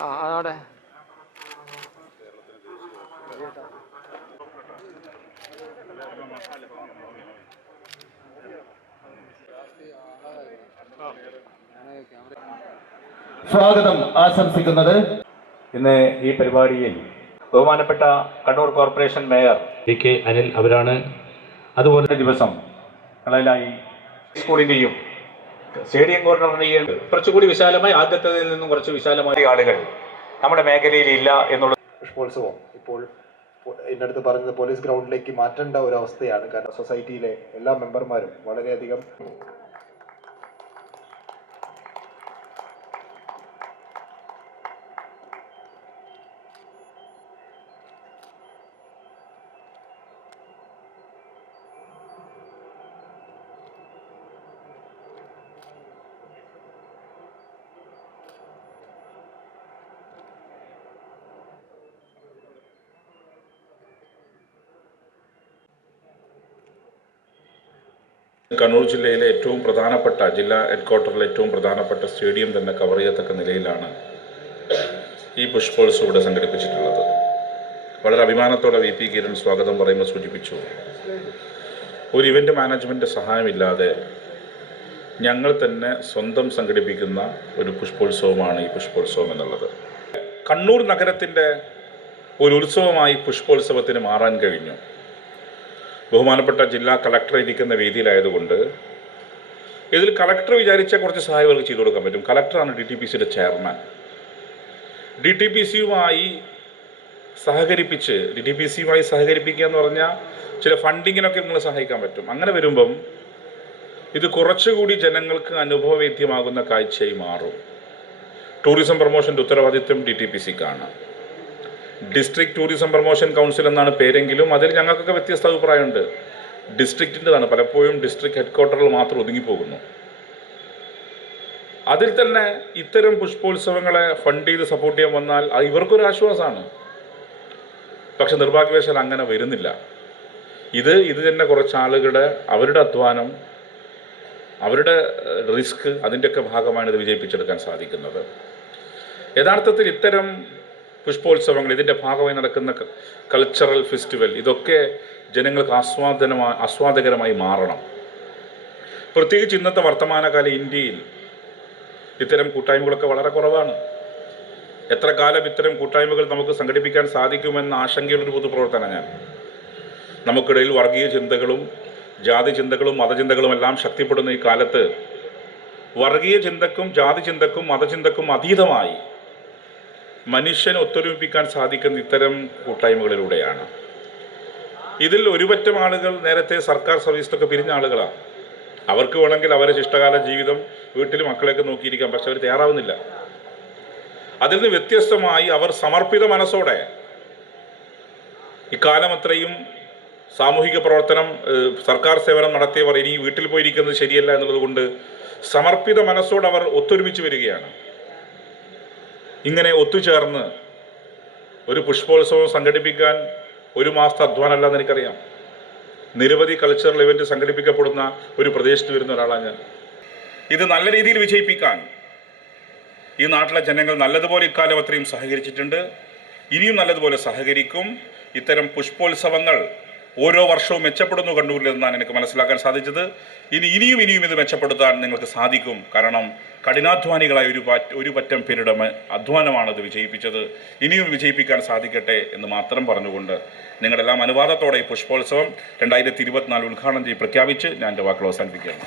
ആ അതോടെ സ്വാഗതം. ആശംസിക്കുന്നത് ഇന്ന് ഈ പരിപാടിയിൽ ബഹുമാനപ്പെട്ട Kannur corporation mayor P K Anil അവരാണ്. അതുപോലെ ദിവസം കളയിലായി സ്കൂളിന്റെയും സ്റ്റേഡിയം കോർണറിന്റെയും കുറച്ചുകൂടി വിശാലമായി ആദ്യത്തേതിൽ നിന്നും കുറച്ച് വിശാലമായ ആളുകൾ നമ്മുടെ മേഖലയിൽ ഇല്ല എന്നുള്ള സ്പോർട്സും ഇപ്പോൾ എന്റെ അടുത്ത് പറഞ്ഞത് പോലീസ് ഗ്രൗണ്ടിലേക്ക് മാറ്റേണ്ട ഒരു അവസ്ഥയാണ്. കാരണം സൊസൈറ്റിയിലെ എല്ലാ മെമ്പർമാരും വളരെയധികം കണ്ണൂർ ജില്ലയിലെ ഏറ്റവും പ്രധാനപ്പെട്ട ജില്ലാ ഹെഡ്ക്വാർട്ടറിലെ ഏറ്റവും പ്രധാനപ്പെട്ട സ്റ്റേഡിയം തന്നെ കവർ ചെയ്യത്തക്ക നിലയിലാണ് ഈ പുഷ്പോത്സവം ഇവിടെ സംഘടിപ്പിച്ചിട്ടുള്ളത്. വളരെ അഭിമാനത്തോടെ വി പി കിരൺ സ്വാഗതം പറയുമ്പോൾ സൂചിപ്പിച്ചു. ഒരു ഇവന്റ് മാനേജ്മെന്റ് സഹായമില്ലാതെ ഞങ്ങൾ തന്നെ സ്വന്തം സംഘടിപ്പിക്കുന്ന ഒരു പുഷ്പോത്സവമാണ് ഈ പുഷ്പോത്സവം എന്നുള്ളത്. കണ്ണൂർ നഗരത്തിന്റെ ഒരു ഉത്സവമായി പുഷ്പോത്സവത്തിന് മാറാൻ കഴിഞ്ഞു. ബഹുമാനപ്പെട്ട ജില്ലാ കളക്ടർ ഇരിക്കുന്ന വേദിയിലായതുകൊണ്ട് ഇതിൽ കളക്ടർ വിചാരിച്ച കുറച്ച് സഹായങ്ങൾ ചെയ്തു കൊടുക്കാൻ പറ്റും. കളക്ടറാണ് ഡി ടി പി സിയുടെ ചെയർമാൻ. ഡി ടി പി സിയുമായി സഹകരിപ്പിച്ച് ഡി ടി പി സിയുമായി സഹകരിപ്പിക്കുക എന്ന് പറഞ്ഞാൽ ചില ഫണ്ടിങ്ങിനൊക്കെ നിങ്ങൾ സഹായിക്കാൻ പറ്റും. അങ്ങനെ വരുമ്പം ഇത് കുറച്ചുകൂടി ജനങ്ങൾക്ക് അനുഭവവേദ്യമാകുന്ന കാഴ്ചയായി മാറും. ടൂറിസം പ്രൊമോഷന്റെ ഉത്തരവാദിത്വം ഡി ടി പി സിക്കാണ്. ഡിസ്ട്രിക്ട് ടൂറിസം പ്രൊമോഷൻ കൗൺസിൽ എന്നാണ് പേരെങ്കിലും അതിൽ ഞങ്ങൾക്കൊക്കെ വ്യത്യസ്ത അഭിപ്രായമുണ്ട്. ഡിസ്ട്രിക്റ്റിന്റെതാണ് പലപ്പോഴും ഡിസ്ട്രിക്ട് ഹെഡ്ക്വാർട്ടറിൽ മാത്രം ഒതുങ്ങിപ്പോകുന്നു. അതിൽ തന്നെ ഇത്തരം പുഷ്പോത്സവങ്ങളെ ഫണ്ട് ചെയ്ത് സപ്പോർട്ട് ചെയ്യാൻ വന്നാൽ അത് ഇവർക്കൊരു ആശ്വാസമാണ്. പക്ഷെ നിർഭാഗ്യവശാൽ അങ്ങനെ വരുന്നില്ല. ഇത് ഇത് തന്നെ കുറച്ച് ആളുകളുടെ അവരുടെ അധ്വാനം അവരുടെ റിസ്ക് അതിന്റെയൊക്കെ ഭാഗമാണ് ഇത് വിജയിപ്പിച്ചെടുക്കാൻ സാധിക്കുന്നത്. യഥാർത്ഥത്തിൽ ഇത്തരം പുഷ്പോത്സവങ്ങൾ ഇതിന്റെ ഭാഗമായി നടക്കുന്ന കൾച്ചറൽ ഫെസ്റ്റിവൽ ഇതൊക്കെ ജനങ്ങൾക്ക് ആസ്വാദനമായി ആസ്വാദകരമായി മാറണം. പ്രത്യേകിച്ച് ഇന്നത്തെ വർത്തമാനകാല ഇന്ത്യയിൽ ഇത്തരം കൂട്ടായ്മകളൊക്കെ വളരെ കുറവാണ്. എത്ര കാലം ഇത്തരം കൂട്ടായ്മകൾ നമുക്ക് സംഘടിപ്പിക്കാൻ സാധിക്കുമെന്ന ആശങ്കയുള്ളൊരു പൊതുപ്രവർത്തനം ഞാൻ നമുക്കിടയിൽ വർഗീയ ചിന്തകളും ജാതി ചിന്തകളും മതചിന്തകളും എല്ലാം ശക്തിപ്പെടുന്ന ഈ കാലത്ത് വർഗീയ ചിന്തക്കും ജാതി ചിന്തക്കും മതചിന്തക്കും അതീതമായി മനുഷ്യനെ ഒത്തൊരുമിപ്പിക്കാൻ സാധിക്കുന്ന ഇത്തരം കൂട്ടായ്മകളിലൂടെയാണ്. ഇതിൽ ഒരുപറ്റം ആളുകൾ നേരത്തെ സർക്കാർ സർവീസിലൊക്കെ പിരിഞ്ഞ ആളുകളാണ് അവർക്ക് വേണമെങ്കിൽ അവരെ ശിഷ്ടകാല ജീവിതം വീട്ടിൽ മക്കളെയൊക്കെ നോക്കിയിരിക്കാം പക്ഷെ അവർ തയ്യാറാവുന്നില്ല. അതിൽ നിന്ന് വ്യത്യസ്തമായി അവർ സമർപ്പിത മനസ്സോടെ ഇക്കാലം അത്രയും സാമൂഹിക പ്രവർത്തനം സർക്കാർ സേവനം നടത്തിയവർ ഇനി വീട്ടിൽ പോയിരിക്കുന്നത് ശരിയല്ല എന്നുള്ളത് കൊണ്ട് സമർപ്പിത മനസ്സോടെ അവർ ഒത്തൊരുമിച്ച് വരികയാണ്. ഇങ്ങനെ ഒത്തുചേർന്ന് ഒരു പുഷ്പോത്സവം സംഘടിപ്പിക്കാൻ ഒരു മാസത്തെ അധ്വാനമല്ല എന്ന് എനിക്കറിയാം. നിരവധി കൾച്ചറൽ ഇവന്റ് സംഘടിപ്പിക്കപ്പെടുന്ന ഒരു പ്രദേശത്ത് വരുന്ന ഒരാളാണ് ഞാൻ. ഇത് നല്ല രീതിയിൽ വിജയിപ്പിക്കാൻ ഈ നാട്ടിലെ ജനങ്ങൾ നല്ലതുപോലെ ഇക്കാലം അത്രയും സഹകരിച്ചിട്ടുണ്ട്. ഇനിയും നല്ലതുപോലെ സഹകരിക്കും. ഇത്തരം പുഷ്പോത്സവങ്ങൾ ഓരോ വർഷവും മെച്ചപ്പെടുന്നു കണ്ണൂരിൽ എന്നാണ് എനിക്ക് മനസ്സിലാക്കാൻ സാധിച്ചത്. ഇനി ഇനിയും ഇനിയും ഇത് മെച്ചപ്പെടുത്താൻ നിങ്ങൾക്ക് സാധിക്കും. കാരണം കഠിനാധ്വാനികളായ ഒരു ഒരു പറ്റം പേരുടെ അധ്വാനമാണ് ഇത് വിജയിപ്പിച്ചത്. ഇനിയും വിജയിപ്പിക്കാൻ സാധിക്കട്ടെ എന്ന് മാത്രം പറഞ്ഞുകൊണ്ട് നിങ്ങളെല്ലാം അനുവാദത്തോടെ ഈ പുഷ്പോത്സവം രണ്ടായിരത്തി ഇരുപത്തിനാല് ഉദ്ഘാടനം ചെയ്ത് പ്രഖ്യാപിച്ച് ഞാൻ എന്റെ വാക്കുകൾ അവസാനിപ്പിക്കുകയാണ്.